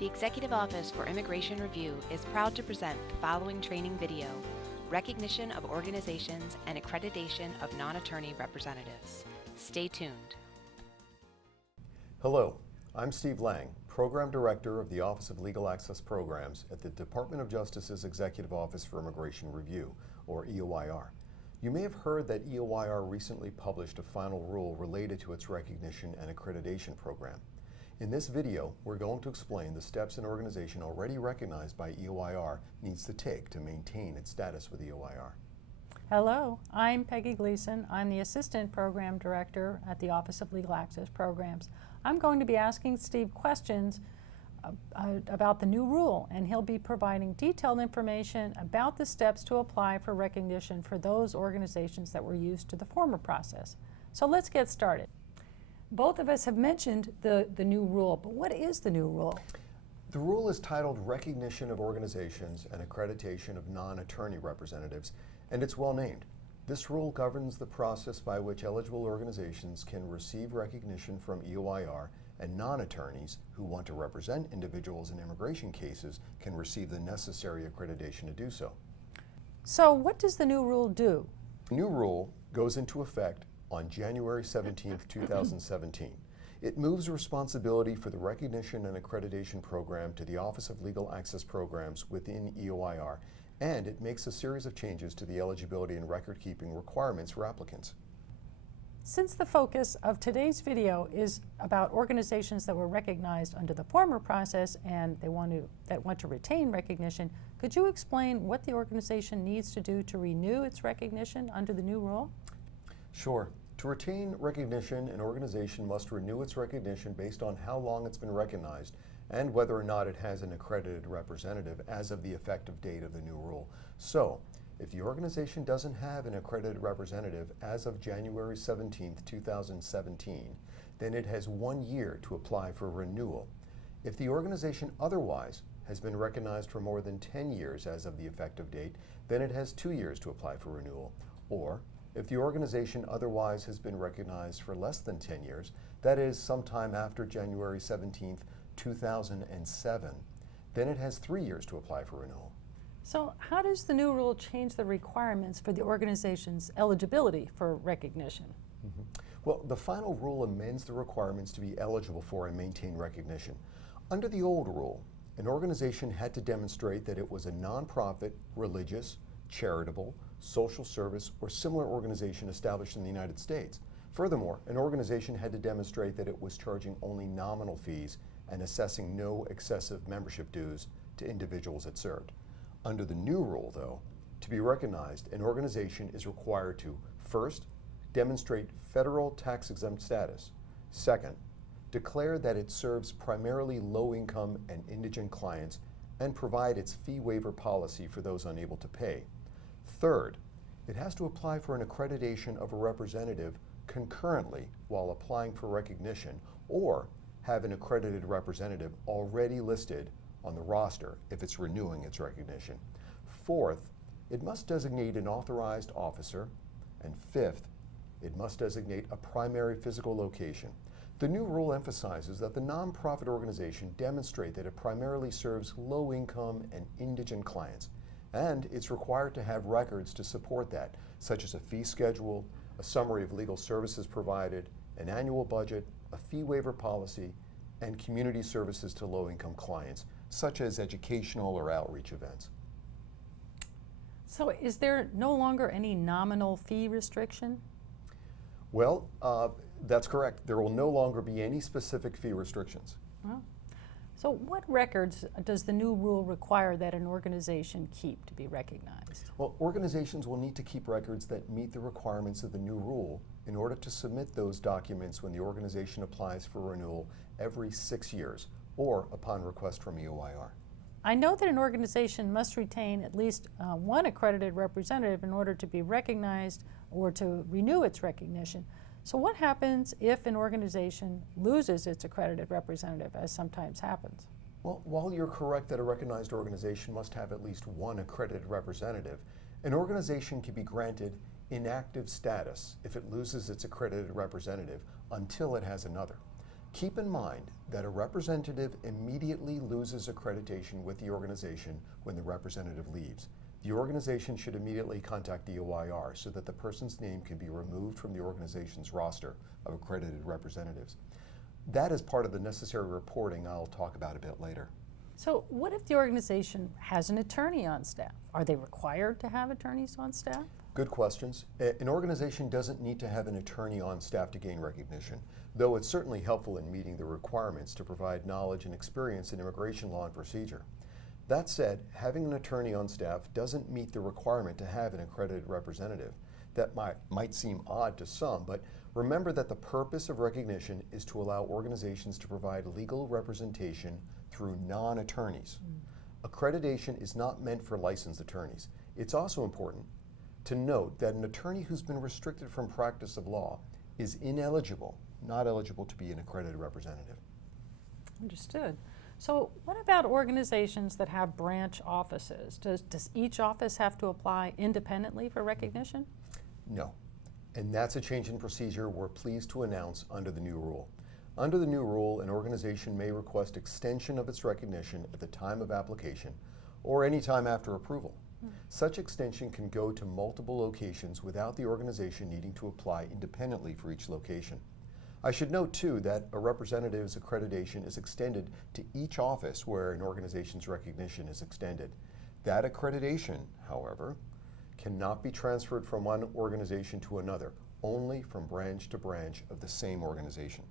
The Executive Office for Immigration Review is proud to present the following training video, Recognition of Organizations and Accreditation of Non-Attorney Representatives. Stay tuned. Hello, I'm Steve Lang, Program Director of the Office of Legal Access Programs at the Department of Justice's Executive Office for Immigration Review, or EOIR. You may have heard that EOIR recently published a final rule related to its recognition and accreditation program. In this video, we're going to explain the steps an organization already recognized by EOIR needs to take to maintain its status with EOIR. Hello, I'm Peggy Gleason. I'm the Assistant Program Director at the Office of Legal Access Programs. I'm going to be asking Steve questions about the new rule, and he'll be providing detailed information about the steps to apply for recognition for those organizations that were used to the former process. So let's get started. Both of us have mentioned the new rule, but what is the new rule? The rule is titled Recognition of Organizations and Accreditation of Non-Attorney Representatives, and it's well named. This rule governs the process by which eligible organizations can receive recognition from EOIR, and non-attorneys who want to represent individuals in immigration cases can receive the necessary accreditation to do so. So what does the new rule do? The new rule goes into effect on January 17, 2017. It moves responsibility for the recognition and accreditation program to the Office of Legal Access Programs within EOIR, and it makes a series of changes to the eligibility and record-keeping requirements for applicants. Since the focus of today's video is about organizations that were recognized under the former process and that want to retain recognition, could you explain what the organization needs to do to renew its recognition under the new rule? Sure. To retain recognition, an organization must renew its recognition based on how long it's been recognized and whether or not it has an accredited representative as of the effective date of the new rule. So, if the organization doesn't have an accredited representative as of January 17, 2017, then it has 1 year to apply for renewal. If the organization otherwise has been recognized for more than 10 years as of the effective date, then it has 2 years to apply for renewal. Or, if the organization otherwise has been recognized for less than 10 years, that is, sometime after January 17, 2007, then it has 3 years to apply for renewal. So how does the new rule change the requirements for the organization's eligibility for recognition? Well, the final rule amends the requirements to be eligible for and maintain recognition. Under the old rule, an organization had to demonstrate that it was a nonprofit, religious, charitable, social service, or similar organization established in the United States. Furthermore, an organization had to demonstrate that it was charging only nominal fees and assessing no excessive membership dues to individuals it served. Under the new rule, though, to be recognized, an organization is required to, first, demonstrate federal tax-exempt status. Second, declare that it serves primarily low-income and indigent clients and provide its fee waiver policy for those unable to pay. Third, it has to apply for an accreditation of a representative concurrently while applying for recognition, or have an accredited representative already listed on the roster if it's renewing its recognition. Fourth, it must designate an authorized officer. And fifth, it must designate a primary physical location. The new rule emphasizes that the nonprofit organization demonstrate that it primarily serves low-income and indigent clients, and it's required to have records to support that, such as a fee schedule, a summary of legal services provided, an annual budget, a fee waiver policy, and community services to low-income clients, such as educational or outreach events. So is there no longer any nominal fee restriction? Well, that's correct. There will no longer be any specific fee restrictions. Well, so what records does the new rule require that an organization keep to be recognized? Well, organizations will need to keep records that meet the requirements of the new rule in order to submit those documents when the organization applies for renewal every 6 years or upon request from EOIR. I know that an organization must retain at least one accredited representative in order to be recognized or to renew its recognition. So what happens if an organization loses its accredited representative, as sometimes happens? Well, while you're correct that a recognized organization must have at least one accredited representative, an organization can be granted inactive status if it loses its accredited representative until it has another. Keep in mind that a representative immediately loses accreditation with the organization when the representative leaves. The organization should immediately contact EOIR so that the person's name can be removed from the organization's roster of accredited representatives. That is part of the necessary reporting I'll talk about a bit later. So what if the organization has an attorney on staff? Are they required to have attorneys on staff? Good questions. An organization doesn't need to have an attorney on staff to gain recognition, though it's certainly helpful in meeting the requirements to provide knowledge and experience in immigration law and procedure. That said, having an attorney on staff doesn't meet the requirement to have an accredited representative. That might seem odd to some, but remember that the purpose of recognition is to allow organizations to provide legal representation through non-attorneys. Accreditation is not meant for licensed attorneys. It's also important to note that an attorney who's been restricted from practice of law is ineligible, not eligible to be an accredited representative. Understood. So what about organizations that have branch offices? Does each office have to apply independently for recognition? No, and that's a change in procedure we're pleased to announce under the new rule. Under the new rule, an organization may request extension of its recognition at the time of application or any time after approval. Such extension can go to multiple locations without the organization needing to apply independently for each location. I should note too that a representative's accreditation is extended to each office where an organization's recognition is extended. That accreditation, however, cannot be transferred from one organization to another, only from branch to branch of the same organization.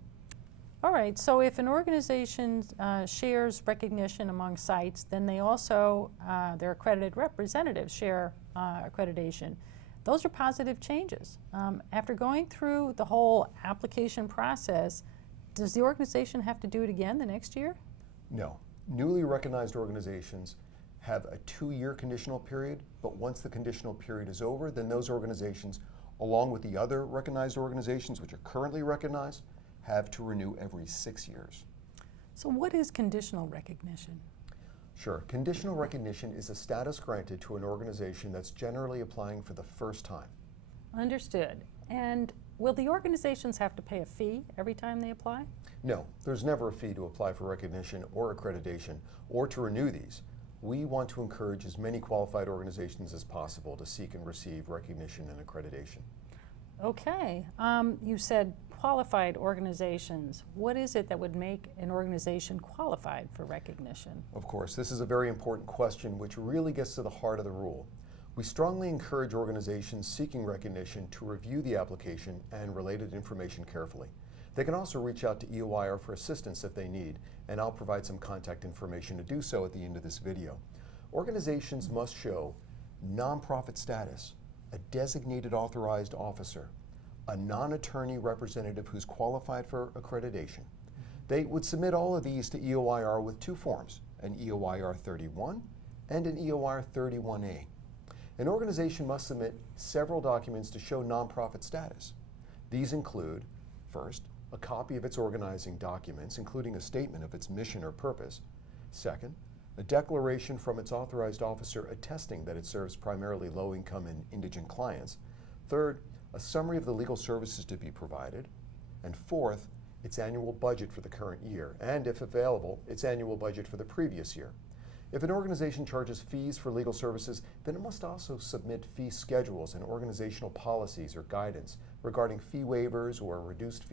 All right, so if an organization shares recognition among sites, then they also, their accredited representatives share accreditation. Those are positive changes. After going through the whole application process, does the organization have to do it again the next year? No. Newly recognized organizations have a 2-year conditional period, but once the conditional period is over, then those organizations, along with the other recognized organizations which are currently recognized, have to renew every 6 years. So what is conditional recognition? Sure. Conditional recognition is a status granted to an organization that's generally applying for the first time. Understood. And will the organizations have to pay a fee every time they apply? No, there's never a fee to apply for recognition or accreditation or to renew these. We want to encourage as many qualified organizations as possible to seek and receive recognition and accreditation. Okay. You said qualified organizations. What is it that would make an organization qualified for recognition? Of course, this is a very important question which really gets to the heart of the rule. We strongly encourage organizations seeking recognition to review the application and related information carefully. They can also reach out to EOIR for assistance if they need, and I'll provide some contact information to do so at the end of this video. Organizations must show nonprofit status, a designated authorized officer, a non-attorney representative who's qualified for accreditation. They would submit all of these to EOIR with 2 forms, an EOIR 31 and an EOIR 31A. An organization must submit several documents to show nonprofit status. These include, first, a copy of its organizing documents, including a statement of its mission or purpose. Second, a declaration from its authorized officer attesting that it serves primarily low-income and indigent clients. Third, a summary of the legal services to be provided. And fourth, its annual budget for the current year, and if available, its annual budget for the previous year. If an organization charges fees for legal services, then it must also submit fee schedules and organizational policies or guidance regarding fee waivers or reduced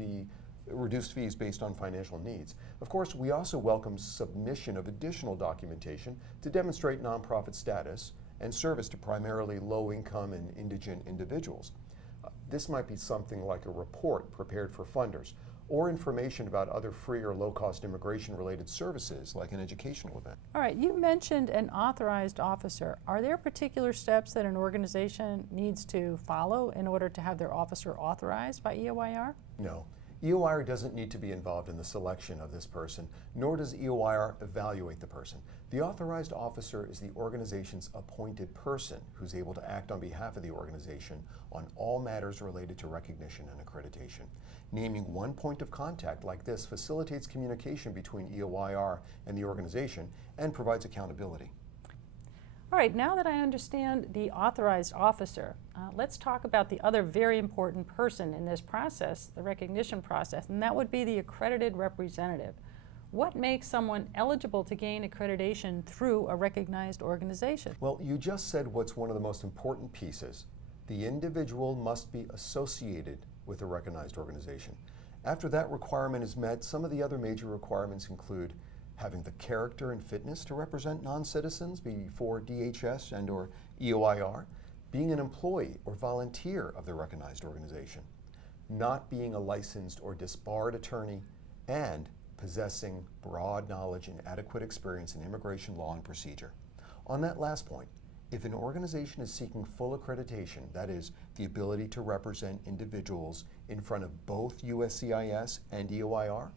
fees based on financial needs. Of course, we also welcome submission of additional documentation to demonstrate nonprofit status and service to primarily low-income and indigent individuals. This might be something like a report prepared for funders, or information about other free or low-cost immigration-related services, like an educational event. All right, you mentioned an authorized officer. Are there particular steps that an organization needs to follow in order to have their officer authorized by EOIR? No. EOIR doesn't need to be involved in the selection of this person, nor does EOIR evaluate the person. The authorized officer is the organization's appointed person who's able to act on behalf of the organization on all matters related to recognition and accreditation. Naming one point of contact like this facilitates communication between EOIR and the organization and provides accountability. All right, now that I understand the authorized officer, let's talk about the other very important person in this process, the recognition process, and that would be the accredited representative. What makes someone eligible to gain accreditation through a recognized organization? Well, you just said what's one of the most important pieces. The individual must be associated with a recognized organization. After that requirement is met, some of the other major requirements include having the character and fitness to represent non-citizens before DHS and or EOIR, being an employee or volunteer of the recognized organization, not being a licensed or disbarred attorney, and possessing broad knowledge and adequate experience in immigration law and procedure. On that last point, if an organization is seeking full accreditation, that is, the ability to represent individuals in front of both USCIS and EOIR,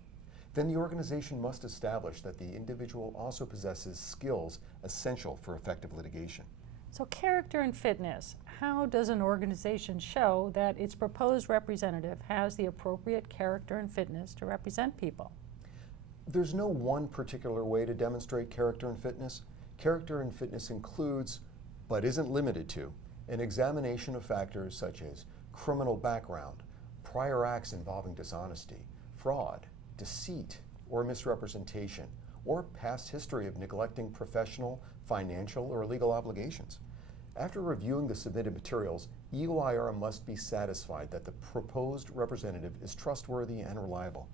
then the organization must establish that the individual also possesses skills essential for effective litigation. So character and fitness, how does an organization show that its proposed representative has the appropriate character and fitness to represent people? There's no one particular way to demonstrate character and fitness. Character and fitness includes, but isn't limited to, an examination of factors such as criminal background, prior acts involving dishonesty, fraud, deceit, or misrepresentation, or past history of neglecting professional, financial, or legal obligations. After reviewing the submitted materials, EOIR must be satisfied that the proposed representative is trustworthy and reliable.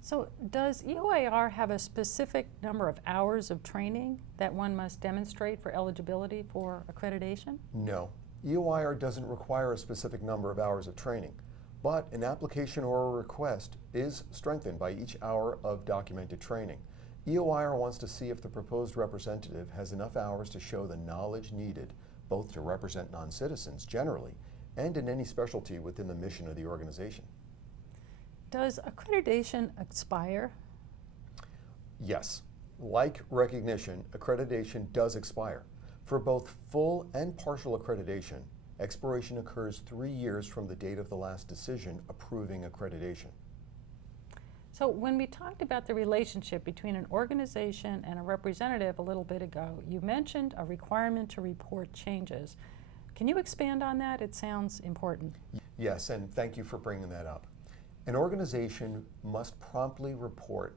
So does EOIR have a specific number of hours of training that one must demonstrate for eligibility for accreditation? No, EOIR doesn't require a specific number of hours of training, but an application or a request is strengthened by each hour of documented training. EOIR wants to see if the proposed representative has enough hours to show the knowledge needed both to represent non-citizens generally and in any specialty within the mission of the organization. Does accreditation expire? Yes. Like recognition, accreditation does expire. For both full and partial accreditation, expiration occurs 3 years from the date of the last decision approving accreditation. So when we talked about the relationship between an organization and a representative a little bit ago, you mentioned a requirement to report changes. Can you expand on that? It sounds important. Yes, and thank you for bringing that up. An organization must promptly report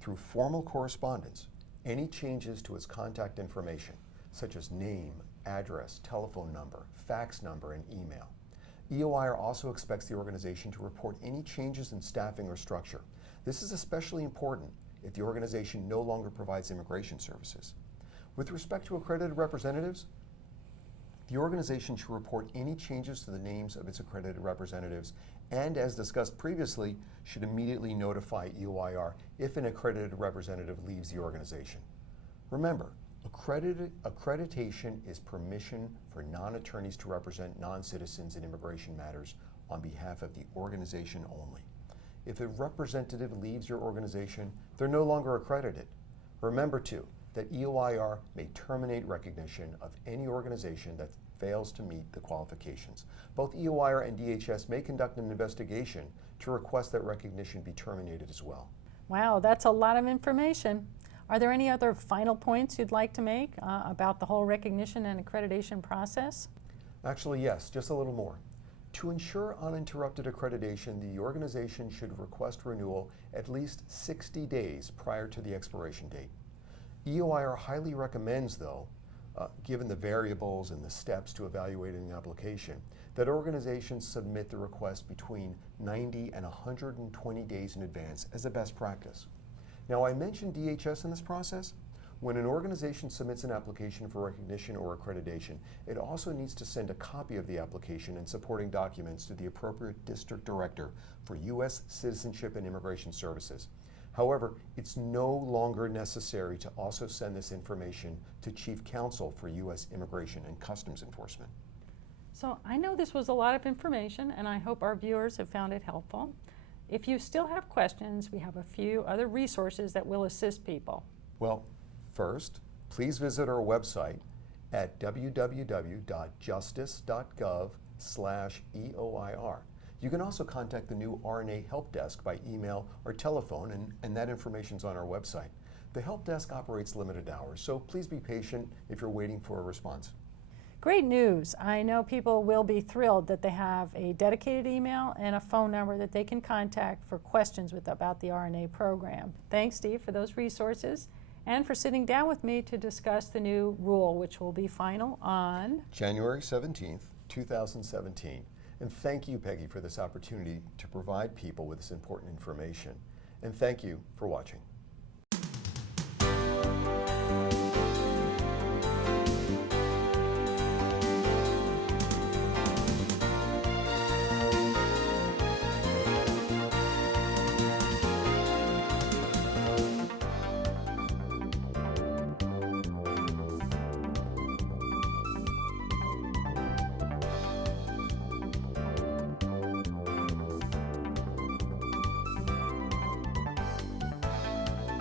through formal correspondence any changes to its contact information, such as name, address, telephone number, fax number, and email. EOIR also expects the organization to report any changes in staffing or structure. This is especially important if the organization no longer provides immigration services. With respect to accredited representatives, the organization should report any changes to the names of its accredited representatives and, as discussed previously, should immediately notify EOIR if an accredited representative leaves the organization. Remember, accreditation is permission for non-attorneys to represent non-citizens in immigration matters on behalf of the organization only. If a representative leaves your organization, they're no longer accredited. Remember, too, that EOIR may terminate recognition of any organization that fails to meet the qualifications. Both EOIR and DHS may conduct an investigation to request that recognition be terminated as well. Wow, that's a lot of information. Are there any other final points you'd like to make about the whole recognition and accreditation process? Actually, yes, just a little more. To ensure uninterrupted accreditation, the organization should request renewal at least 60 days prior to the expiration date. EOIR highly recommends, though, given the variables and the steps to evaluating the application, that organizations submit the request between 90 and 120 days in advance as a best practice. Now, I mentioned DHS in this process. When an organization submits an application for recognition or accreditation, it also needs to send a copy of the application and supporting documents to the appropriate district director for U.S. Citizenship and Immigration Services. However, it's no longer necessary to also send this information to Chief Counsel for U.S. Immigration and Customs Enforcement. So I know this was a lot of information, and I hope our viewers have found it helpful. If you still have questions, we have a few other resources that will assist people. Well, first, please visit our website at www.justice.gov/EOIR. You can also contact the new RNA Help Desk by email or telephone, and that information's on our website. The help desk operates limited hours, so please be patient if you're waiting for a response. Great news. I know people will be thrilled that they have a dedicated email and a phone number that they can contact for questions about the RNA program. Thanks, Steve, for those resources and for sitting down with me to discuss the new rule, which will be final on January 17th, 2017. And thank you, Peggy, for this opportunity to provide people with this important information. And thank you for watching.